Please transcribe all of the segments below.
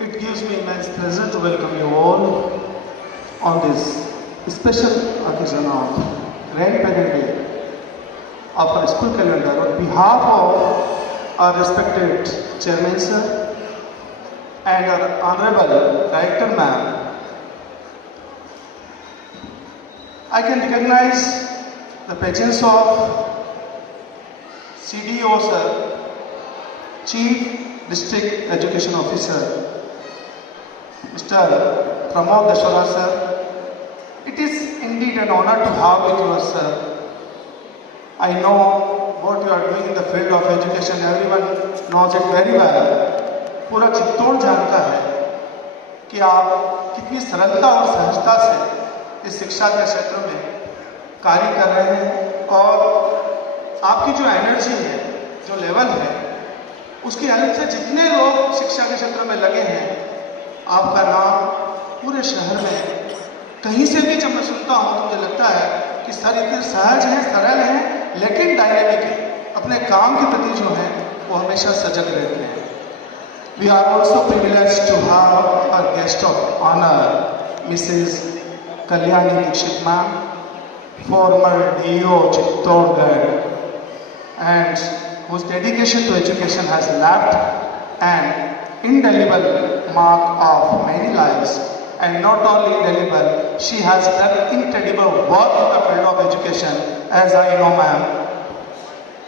It gives me immense pleasure to welcome you all on this special occasion of Grandparent Day of our school calendar. On behalf of our respected Chairman Sir and our Honorable Director Ma'am, I can recognize the presence of CDO Sir, Chief District Education Officer, Mr. Pramod Dashwara Sir. It is indeed an honor to have with you, sir. I know what you are doing in the field of education. Everyone knows it very well. पूरा चित्तौड़ जानता है कि आप कितनी सरलता और सहजता से इस शिक्षा के क्षेत्र में कार्य कर रहे हैं और आपकी जो एनर्जी है, जो लेवल है, उसकी हेल्प से जितने लोग शिक्षा के क्षेत्र में लगे हैं, आपका नाम पूरे शहर में कहीं से भी जब मैं सुनता हूँ तो मुझे लगता है कि सर इतने सहज हैं, सरल हैं, लेकिन डायनेमिक हैं, अपने काम के प्रति जो है वो हमेशा सजग रहते हैं. We are also privileged to have our guest of honor, Mrs. Kalyani Dikshit ma'am, former DO Chittorgarh, and whose dedication to education has left an indelible mark of many lives. And not only indelible, she has done incredible work in the field of education, as I know ma'am.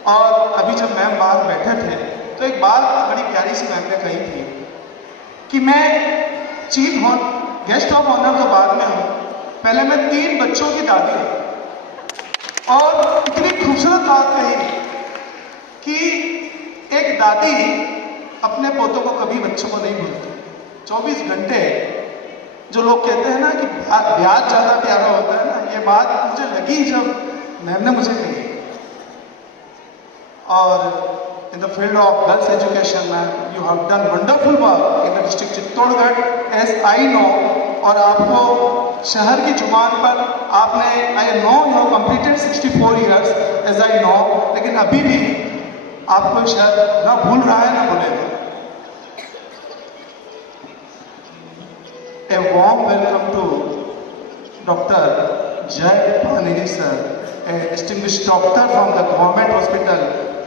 और अभी जब ma'am बाहर बैठे थे तो एक बात बड़ी प्यारी सी मैम ने कही थी कि मैं चीफ गेस्ट ऑफ ऑनर तो बाद में हूँ, पहले मैं 3 बच्चों की दादी हूँ. और इतनी खूबसूरत बात कही कि एक दादी अपने पोतों को कभी बच्चों को नहीं भूलती. 24 घंटे जो लोग कहते हैं ना कि ब्याज ज़्यादा प्यारा होता है ना, ये बात मुझे लगी जब मैम ने मुझे कही. और in the field of girls education, ma'am, you have done wonderful work in the district Chittorgarh, as I know. और आपको शहर की जुबान पर आपने I know you have completed 64 years, as I know, लेकिन अभी भी आपको शायद ना भूल रहा है ना भूलेगा. A warm welcome to Dr. Jay Panini sir, a distinguished doctor from the government hospital,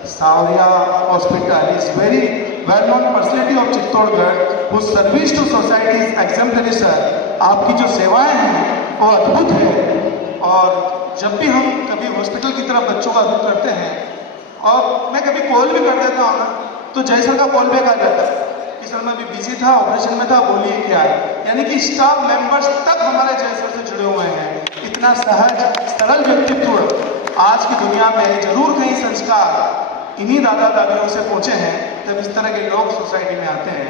Saurya Hospital. He is very well-known personality of Chittorgarh, whose service to society is exemplary sir. आपकी जो सेवाएं हैं वो अद्भुत है. और जब भी हम कभी हॉस्पिटल की तरफ बच्चों का रुख करते हैं और मैं कभी कॉल भी कर देता हूँ ना, तो जय सर का कॉल बैक आ जाता है कि सर मैं अभी बिजी था, ऑपरेशन में था, बोलिए क्या है. यानी कि स्टाफ मेंबर्स तक हमारे जय सर से जुड़े हुए हैं. इतना सहज सरल व्यक्तित्व आज की दुनिया में जरूर कई संस्कार इन्हीं दादा दादियों से पहुंचे हैं जब इस तरह के लोग सोसाइटी में आते हैं.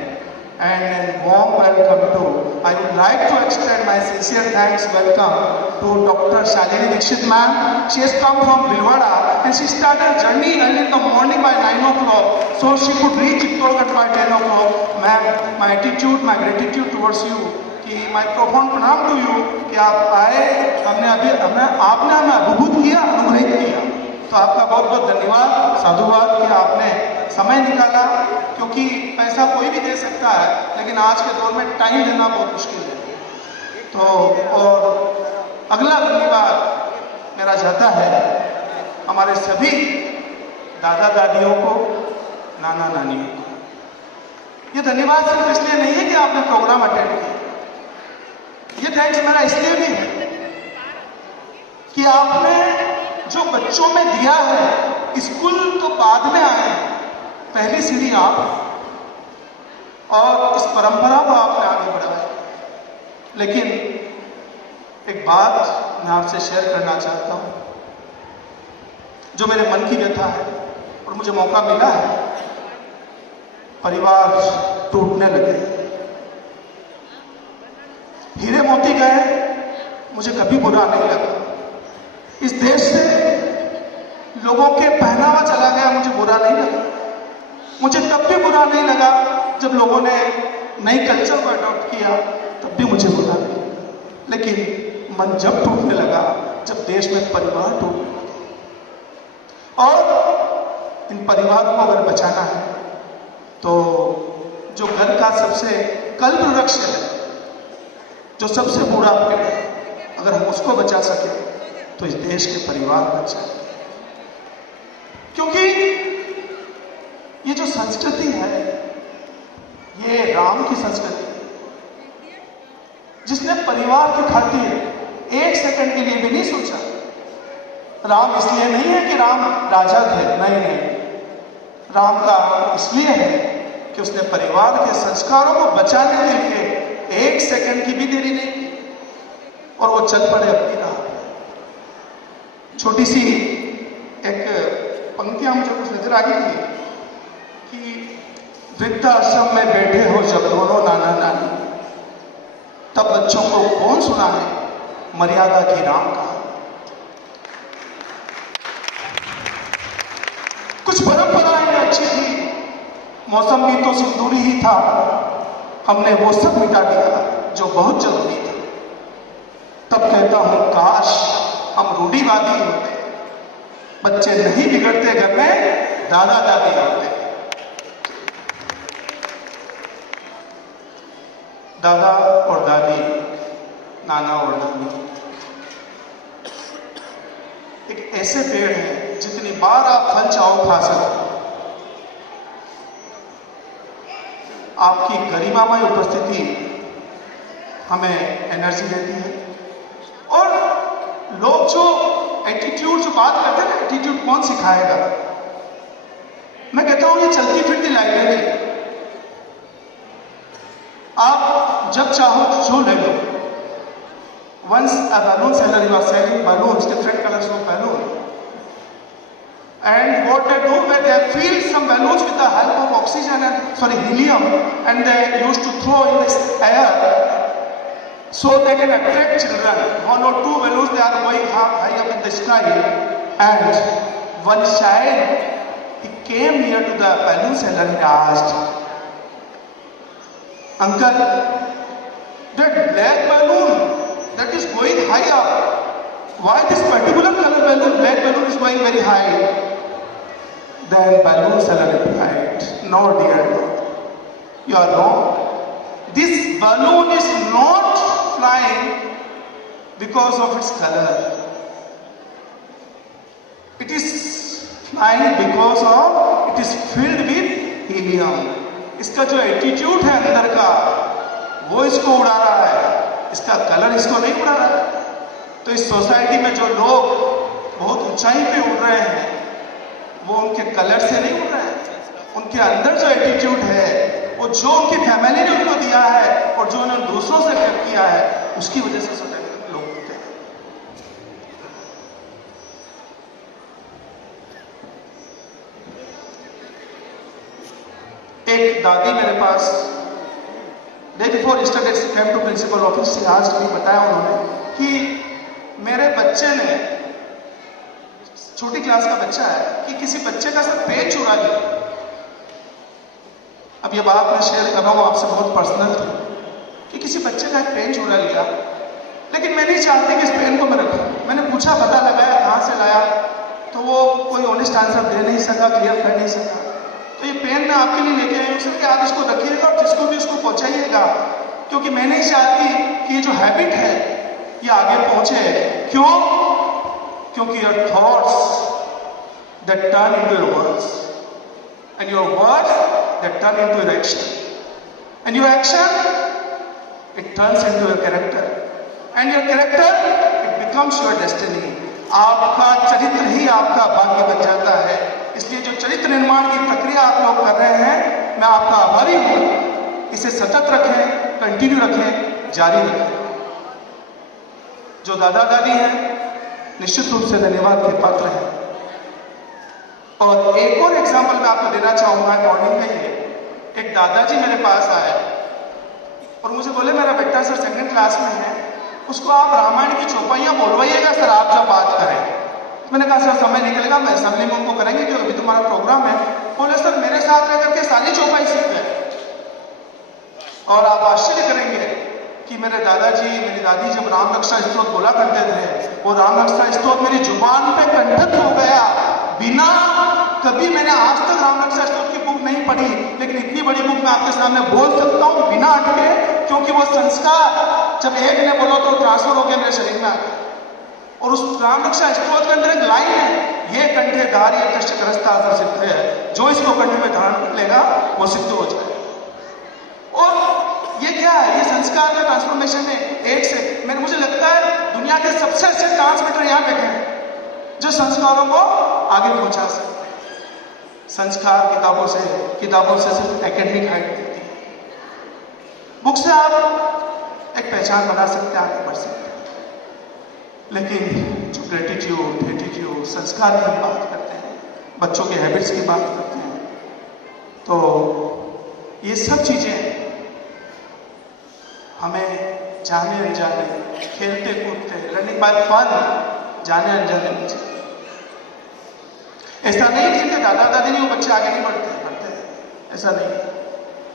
And warm welcome to, I would like to extend my sincere thanks, welcome to Dr. Shalini Dikshit ma'am. She has come from Bhilwara and she started her journey early in the morning by 9 o'clock so she could reach Chittorgarh by 10 o'clock. Ma'am, my attitude, my gratitude towards you, कि my profound प्रणाम to you कि आप आए, आपने हमें अभिभूत किया, अनुग्रहित किया. तो आपका बहुत बहुत धन्यवाद, साधुवाद कि आपने समय निकाला, क्योंकि पैसा कोई भी दे सकता है लेकिन आज के दौर में टाइम देना बहुत मुश्किल है. तो और अगला धन्यवाद मेरा जाता है हमारे सभी दादा दादियों को, नाना नानियों को. ये धन्यवाद सिर्फ इसलिए नहीं है कि आपने प्रोग्राम अटेंड किया, ये थैंक्स मेरा इसलिए भी है कि आपने जो बच्चों में दिया है, स्कूल तो बाद में आए, पहली सीढ़ी आप, और इस परंपरा को आपने आगे बढ़ाया. लेकिन एक बात मैं आपसे शेयर करना चाहता हूं जो मेरे मन की व्यथा है और मुझे मौका मिला है. परिवार टूटने लगे, हीरे मोती गए, मुझे कभी बुरा नहीं लगा. इस देश से लोगों के पहनावा चला गया, मुझे बुरा नहीं लगा. मुझे तब भी बुरा नहीं लगा जब लोगों ने नई कल्चर को अडॉप्ट किया, तब भी मुझे बुरा नहीं. लेकिन मन जब टूटने लगा, जब देश में परिवार टूटने लगे, और इन परिवारों को अगर बचाना है तो जो घर का सबसे कल्प वृक्ष है, जो सबसे बूढ़ा पेड़ है, अगर हम उसको बचा सके तो इस देश के परिवार बच जाए। क्योंकि ये जो संस्कृति है, ये राम की संस्कृति है, जिसने परिवार की खातिर एक सेकंड के लिए भी नहीं सोचा। राम इसलिए नहीं है कि राम राजा थे, नहीं, राम का इसलिए है कि उसने परिवार के संस्कारों को बचाने के लिए एक सेकंड की भी देरी नहीं की और वो चल पड़े अपनी राह। छोटी सी एक पंक्तियां मुझे कुछ नजर आ गई थी कि वृद्धाश्रम में बैठे हो जब दोनों नाना नानी, तब बच्चों को कौन सुनाए मर्यादा की राम का। कुछ परंपराएं अच्छी थी, मौसम भी तो सिंदूरी ही था, हमने वो सब मिटा दिया जो बहुत जरूरी था। तब कहता हूं काश हम रूढ़िवादी होते, बच्चे नहीं बिगड़ते घर में दादा दादी होते। दादा और दादी, नाना और नानी एक ऐसे पेड़ हैं जितनी बार आप फल चाहो खा सकते। आपकी गरिमामय उपस्थिति हमें एनर्जी देती है। और लोग जो एटीट्यूड जो बात करते हैं ना, एटीट्यूड कौन सिखाएगा? मैं कहता हूं ये चलती फिरती लाइब्रेरी, आप जब चाहो जो ले लो। Once a balloon seller, you are selling balloons, different colors of balloon, and what they do when they fill some balloons with the help of oxygen and helium, and they used to throw in this air so they can attract children. One or two balloons they are going high up in the sky, and one child, he came near to the balloon seller and asked, "Uncle, that black balloon that is going high up, why this particular color balloon, black balloon, is going very high?" Then balloon seller replied, "No dear, no. You are wrong. This balloon is not flying because of its color. It is flying because of it is filled with helium." इसका जो attitude है अंदर का, वो इसको उड़ा रहा है, इसका कलर इसको नहीं उड़ा रहा है। तो इस सोसाइटी में जो लोग बहुत ऊंचाई पे उड़ रहे हैं, वो उनके कलर से नहीं उड़ रहे हैं, उनके अंदर जो एटीट्यूड है, वो जो उनकी फैमिली ने उनको दिया है और जो उन्होंने दूसरों से व्यक्त किया है, उसकी वजह से सोसाइटी लोग उड़ते हैं। एक दादी मेरे पास day before yesterday came to principal office, से आज भी बताया उन्होंने कि मेरे बच्चे ने, छोटी क्लास का बच्चा है, कि किसी बच्चे का सब पेन चुरा लिया। अब ये बात मैं शेयर कर रहा हूँ आपसे, बहुत पर्सनल थी कि किसी बच्चे का एक पेन चुरा लिया, लेकिन मैं नहीं चाहती कि इस पेन को मैं रखूँ। मैंने पूछा, पता लगाया कहाँ से लाया, तो वो कोई ऑनेस्ट आंसर दे नहीं सका, क्लियर कर नहीं सका। तो ये पेन मैं आपके लिए लेके आई हूँ सर, कि आप इसको रखिएगा और जिसको भी इसको पहुँचाइएगा, क्योंकि मैं नहीं चाहती कि ये जो हैबिट है ये आगे पहुँचे। क्यों? क्योंकि your thoughts that turn into your words, and your words that turn into your action, and your action it turns into your character, and your character it becomes your destiny. आपका चरित्र ही आपका भाग्य बन जाता है। इसलिए जो चरित्र निर्माण की प्रक्रिया आप लोग कर रहे हैं, मैं आपका आभारी हूं। इसे सतत रखें, कंटिन्यू रखें, जारी रखें। जो दादा दादी हैं निश्चित रूप से धन्यवाद के पात्र हैं। और एक और एग्जाम्पल मैं आपको देना चाहूंगा। मॉर्निंग में ही एक दादाजी मेरे पास आए और मुझे बोले, मेरा बेटा सर सेकंड क्लास में है, उसको आप रामायण की चौपाइयाँ बोलवाइएगा सर, आप जब बात करें। मैंने कहा सर समय निकलेगा, मैं असेंबली में उनको करेंगे क्योंकि अभी तुम्हारा प्रोग्राम है। बोले सर मेरे साथ रह करके सारी चौपाई सीख गए। और आप आश्चर्य करेंगे कि मेरे दादाजी, मेरी दादी जब राम रक्षा स्तोत्र बोला करते थे, वो राम रक्षा स्तोत्र मेरी जुबान पे कंठस्थ हो गया। बिना कभी मैंने आज तक राम रक्षा स्तोत्र की बुक नहीं पढ़ी, लेकिन इतनी बड़ी बुक मैं आपके सामने बोल सकता हूँ बिना अटके, क्योंकि वो संस्कार जब एक ने बोला तो ट्रांसफर हो गया मेरे शरीर में। और उस रामरक्षा स्तोत्र के अंदर एक लाइन है, ये कंठे धारी ग्रस्ता सिद्ध है, जो इसको कंठे में धारण कर लेगा वो सिद्ध हो जाए। और ये क्या है, ये संस्कार का ट्रांसफॉर्मेशन है एक से। मुझे लगता है दुनिया के सबसे अच्छे ट्रांसमीटर यहाँ बैठे हैं जो संस्कारों को आगे पहुंचा सकते हैं। संस्कार किताबों से सिर्फ एकेडमिक हाइट देती है। बुक से आप एक पहचान बना सकते हैं, आगे बढ़ सकते हैं, लेकिन जो ग्रेटिट्यूड, एटीट्यूड, संस्कार की हम बात करते हैं, बच्चों के हैबिट्स की बात करते हैं, तो ये सब चीजें हमें जाने अनजाने, खेलते कूदते, रनिंग बाय फन, जाने अनजाने बच्चे। ऐसा नहीं कि दादा दादी नहीं, वो बच्चे आगे नहीं बढ़ते हैं, ऐसा नहीं।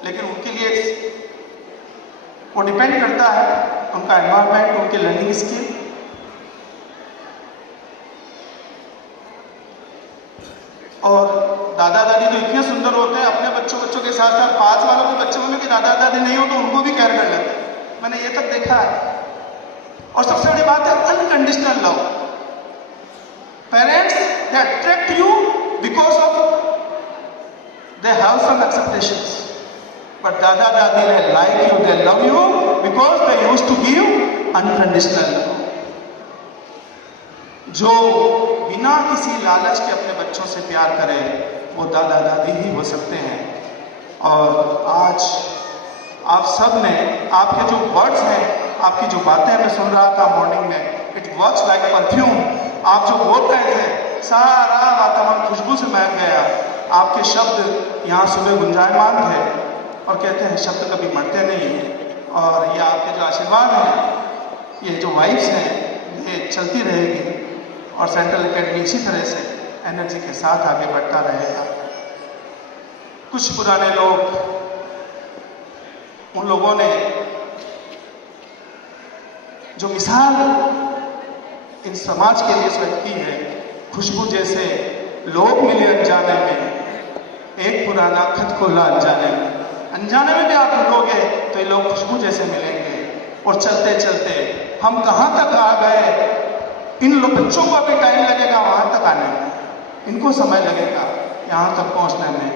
लेकिन उनके लिए वो डिपेंड करता है उनका एनवायरमेंट, उनके लर्निंग स्किल। और दादा दादी तो इतने सुंदर होते हैं, अपने बच्चों के साथ साथ पास वालों के बच्चे बोले कि दादा दादी नहीं हो तो उनको भी केयर कर लेते हैं। मैंने ये तक देखा है। और सबसे बड़ी बात है unconditional love. Parents they attract you because of they have some expectations, but दादा दादी they like you, they love you because they used to give unconditional love. जो बिना किसी लालच के अपने बच्चों से प्यार करे वो दादा दादी ही हो सकते हैं। और आज आप सब ने, आपके जो वर्ड्स हैं, आपकी जो बातें मैं सुन रहा था मॉर्निंग में, इट वर्क्स लाइक परफ्यूम। आप जो बोल रहे थे सारा वातावरण खुशबू से महक गया। आपके शब्द यहाँ सुबह गुंजायमान थे, और कहते हैं शब्द कभी मरते नहीं। और ये आपके जो आशीर्वाद हैं, ये जो वाइब्स हैं, ये चलती रहेगी और सेंट्रल एकेडमी इसी तरह से एनर्जी के साथ आगे बढ़ता रहेगा। कुछ पुराने लोग, उन लोगों ने जो मिसाल इन समाज के लिए सेट की है, खुशबू जैसे लोग मिले अनजाने में, एक पुराना खत खोला अनजाने में। अनजाने में भी आप ढूंढोगे तो ये लोग खुशबू जैसे मिलेंगे। और चलते चलते हम कहाँ तक आ गए, इन बच्चों को अभी टाइम लगेगा वहां तक आने में, इनको समय लगेगा यहाँ तक पहुँचने में।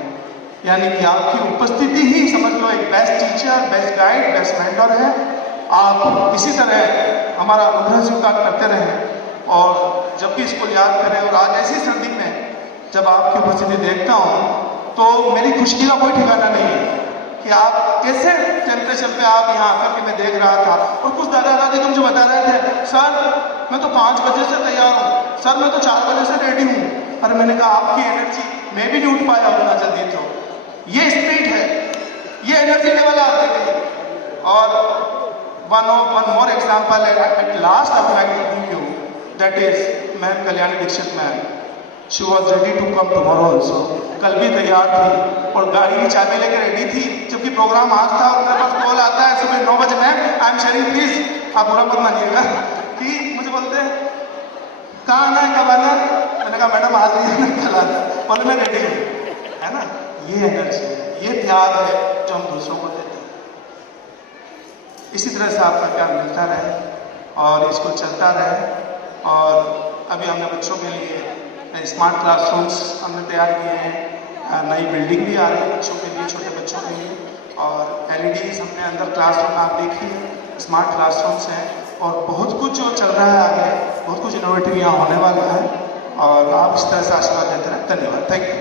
यानी कि आपकी उपस्थिति ही समझ लो एक best teacher, best guide, best mentor है। आप इसी तरह हमारा अनुग्रह स्वीकार करते रहें, और जब भी इसको याद करें। और आज ऐसी सर्दी में जब आपकी उपस्थिति देखता हूँ तो मेरी खुशी का कोई ठिकाना नहीं है कि आप कैसे टेम्परेचर पे आप यहाँ आकर के मैं देख रहा था। और कुछ दादा दादी तुम जो बता रहे थे, सर मैं तो 5 बजे से तैयार हूँ, सर मैं तो 4 बजे से रेडी हूँ। अरे मैंने कहा आपकी एनर्जी, मैं भी नहीं उठ पाया उतना जल्दी। तो ये स्पिरिट है, ये एनर्जी लेवल आप देखिए। और one more example at last I would like to give you, that is ma'am Kalyani Dixit ma'am. She was ready to come tomorrow also. कल भी तैयार थी और गाड़ी की चाबी लेकर रेडी थी, जबकि प्रोग्राम आज था। उनके पास कॉल आता है सुबह 9 बजे, ma'am I am sharing please, आप बुरा मत मानिएगा, कि मुझे बोलते हैं कहाँ आना है, कब आना है। मैंने कहा मैडम आज नहीं आना, कल आना। बोले मैं रेडी हूँ, है ना। ये एनर्जी है, ये प्यार है जो हम दूसरों को देते हैं। इसी तरह से आपका प्यार मिलता रहे और इसको चलता रहे। और अभी हमने बच्चों के लिए स्मार्ट क्लासरूम्स हमने तैयार किए हैं, नई बिल्डिंग भी आ रही है बच्चों के लिए, छोटे बच्चों के लिए। और LEDs हमने अंदर क्लासरूम आप देखिए, स्मार्ट क्लासरूम्स हैं। और बहुत कुछ जो चल रहा है आगे, बहुत कुछ इनोवेटिव यहाँ होने वाला है। और आप इस तरह से आशीर्वाद देते रहें। धन्यवाद, thank you.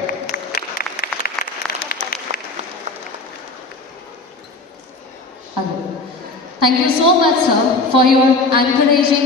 Thank you so much, sir, for your encouraging